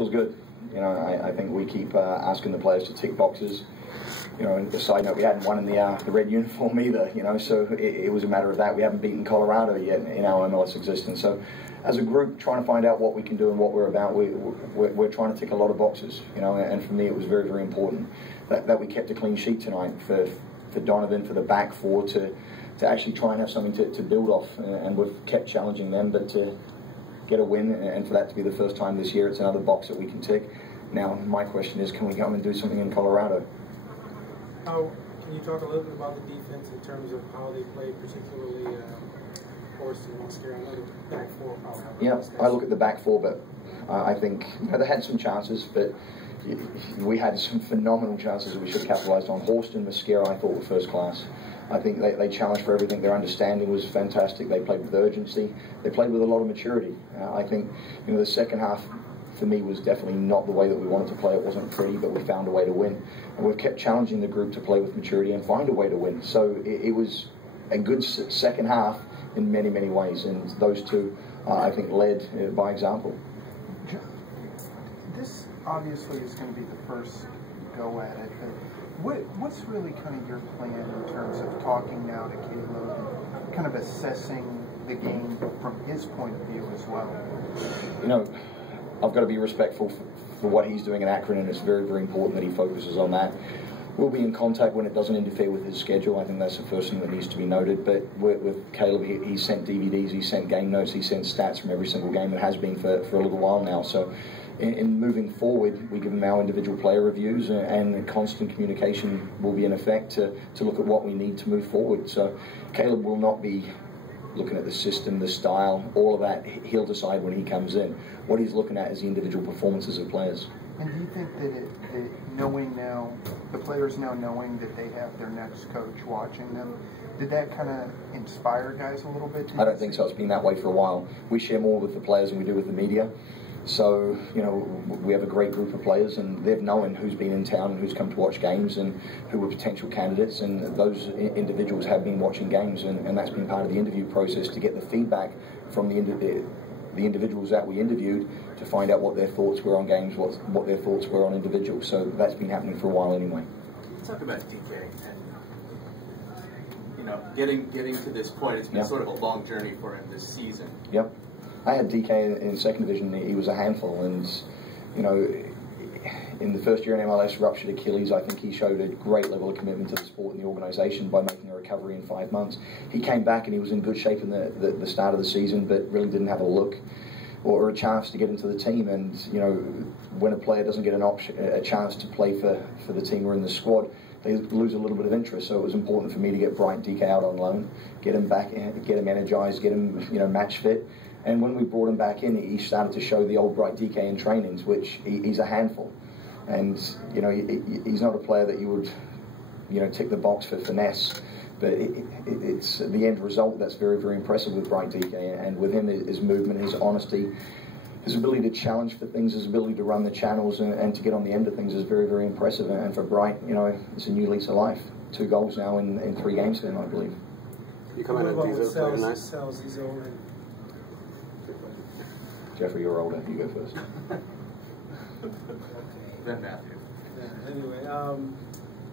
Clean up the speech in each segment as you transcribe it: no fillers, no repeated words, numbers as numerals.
feels good. You know, I think we keep asking the players to tick boxes. You know, and a side note, we hadn't won in the red uniform either, you know, so it was a matter of that. We haven't beaten Colorado yet in our MLS existence. So as a group, trying to find out what we can do and what we're about, we're trying to tick a lot of boxes, you know, and for me it was very, very important that we kept a clean sheet tonight for Donovan, for the back four, to actually try and have something to build off, and we've kept challenging them, but to get a win, and for that to be the first time this year, it's another box that we can tick. Now, my question is, can we go and do something in Colorado? Can you talk a little bit about the defense in terms of how they play, particularly Forrest and Oscar? I know the back four probably have. Yeah, I look at the back four, but I think they had some chances, but we had some phenomenal chances that we should have capitalised on. Horst and Mosquera, I thought, were first class. I think they challenged for everything. Their understanding was fantastic. They played with urgency. They played with a lot of maturity. I think, you know, the second half for me was definitely not the way that we wanted to play. It wasn't pretty, but we found a way to win. And we've kept challenging the group to play with maturity and find a way to win. So it was a good second half in many, many ways. And those two, I think, led by example. This obviously is going to be the first go at it. What's really kind of your plan in terms of talking now to Caleb and kind of assessing the game from his point of view as well? You know, I've got to be respectful for what he's doing in Akron, and it's very, very important that he focuses on that. We'll be in contact when it doesn't interfere with his schedule. I think that's the first thing that needs to be noted. But with Caleb, he sent DVDs, he sent game notes, he sent stats from every single game. It has been for a little while now. So in moving forward, we give him our individual player reviews, and constant communication will be in effect to look at what we need to move forward. So Caleb will not be looking at the system, the style, all of that. He'll decide when he comes in. What he's looking at is the individual performances of players. And do you think that knowing now, the players now knowing that they have their next coach watching them, did that kind of inspire guys a little bit? I don't think so. It's been that way for a while. We share more with the players than we do with the media. So, you know, we have a great group of players, and they've known who's been in town and who's come to watch games and who were potential candidates, and those individuals have been watching games, and that's been part of the interview process, to get the feedback from the individuals that we interviewed, to find out what their thoughts were on games, what their thoughts were on individuals. So that's been happening for a while anyway. Talk about DK and, you know, getting to this point. It's been sort of a long journey for him this season. Yep. I had DK in second division. He was a handful, and, you know, in the first year in MLS, ruptured Achilles. I think he showed a great level of commitment to the sport and the organisation by making a recovery in 5 months. He came back and he was in good shape in the start of the season, but really didn't have a look or a chance to get into the team. And, you know, when a player doesn't get a chance to play for the team or in the squad, they lose a little bit of interest. So it was important for me to get Bright DK out on loan, get him back, get him energised, get him, you know, match fit. And when we brought him back in, he started to show the old Bright DK in trainings, which he's a handful. And, you know, he's not a player that you would, you know, tick the box for finesse. But it's the end result that's very, very impressive with Bright DK. And with him, his movement, his honesty, his ability to challenge for things, his ability to run the channels and to get on the end of things is very, very impressive. And for Bright, you know, it's a new lease of life. 2 goals now in 3 games for him, I believe. You come out of these Jeffrey, you're older. You go first. Then Matthew. Anyway,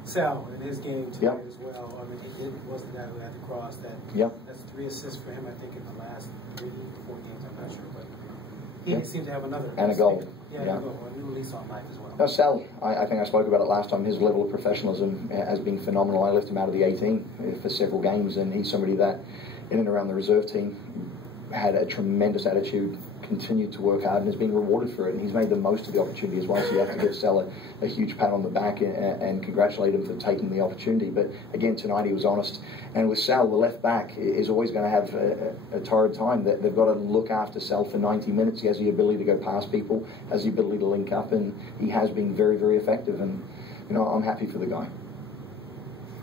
Sal in his game tonight as well. I mean, he was the guy who had the cross. That's 3 assists for him, I think, in the last 3 or 4 games. I'm not sure, but he seemed to have another and a goal. A goal, a new lease on life as well. No, Sal, I think I spoke about it last time. His level of professionalism has been phenomenal. I left him out of the 18 for several games, and he's somebody that, in and around the reserve team, had a tremendous attitude, continued to work hard, and has been rewarded for it. And he's made the most of the opportunity as well. So you have to give Sal a huge pat on the back and congratulate him for taking the opportunity. But again, tonight he was honest. And with Sal, the left back is always going to have a torrid time. They've got to look after Sal for 90 minutes. He has the ability to go past people, has the ability to link up, and he has been very, very effective. And, you know, I'm happy for the guy.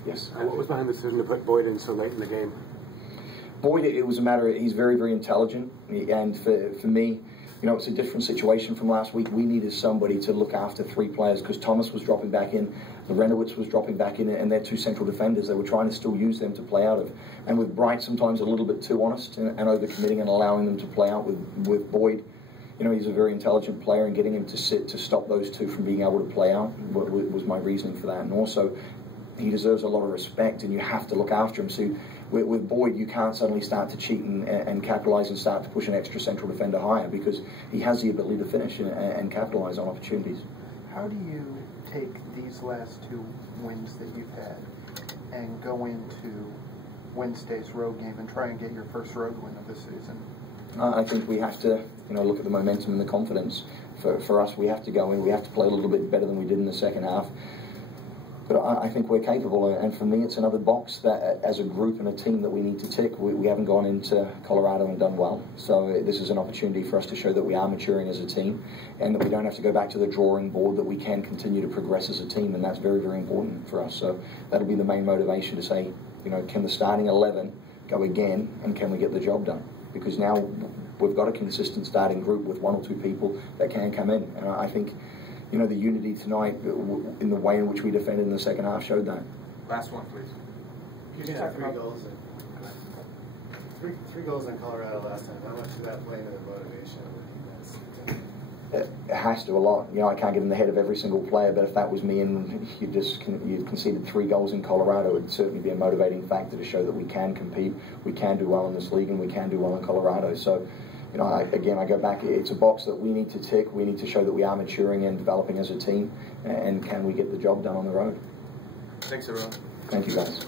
Yes. And what was behind the decision to put Boyd in so late in the game? Boyd, it was a matter of, he's very, very intelligent, and for me, you know, it's a different situation from last week. We needed somebody to look after 3 players, because Thomas was dropping back in, Lorenowitz was dropping back in, and they're 2 central defenders. They were trying to still use them to play out of. And with Bright, sometimes a little bit too honest and overcommitting and allowing them to play out with Boyd. you know, he's a very intelligent player, and getting him to sit to stop those two from being able to play out was my reasoning for that. And also, he deserves a lot of respect, and you have to look after him. So with Boyd, you can't suddenly start to cheat and capitalise and start to push an extra central defender higher, because he has the ability to finish and capitalise on opportunities. How do you take these last 2 wins that you've had and go into Wednesday's road game and try and get your first road win of the season? I think we have to, you know, look at the momentum and the confidence. For us, we have to go in, we have to play a little bit better than we did in the second half. But I think we're capable, and for me, it's another box that, as a group and a team, that we need to tick. We haven't gone into Colorado and done well, so this is an opportunity for us to show that we are maturing as a team, and that we don't have to go back to the drawing board, that we can continue to progress as a team, and that's very, very important for us. So that'll be the main motivation, to say, you know, can the starting 11 go again, and can we get the job done? Because now we've got a consistent starting group with 1 or 2 people that can come in, and I think, you know, the unity tonight in the way in which we defended in the second half showed that. Last one, please. You just had 3 goals. Three goals in Colorado last time. How much did that play into the motivation of the team? It has to a lot. You know, I can't get in the head of every single player, but if that was me and you conceded 3 goals in Colorado, it would certainly be a motivating factor to show that we can compete, we can do well in this league, and we can do well in Colorado. So, you know, again, I go back, it's a box that we need to tick. We need to show that we are maturing and developing as a team, and can we get the job done on the road? Thanks, everyone. Thank you, guys.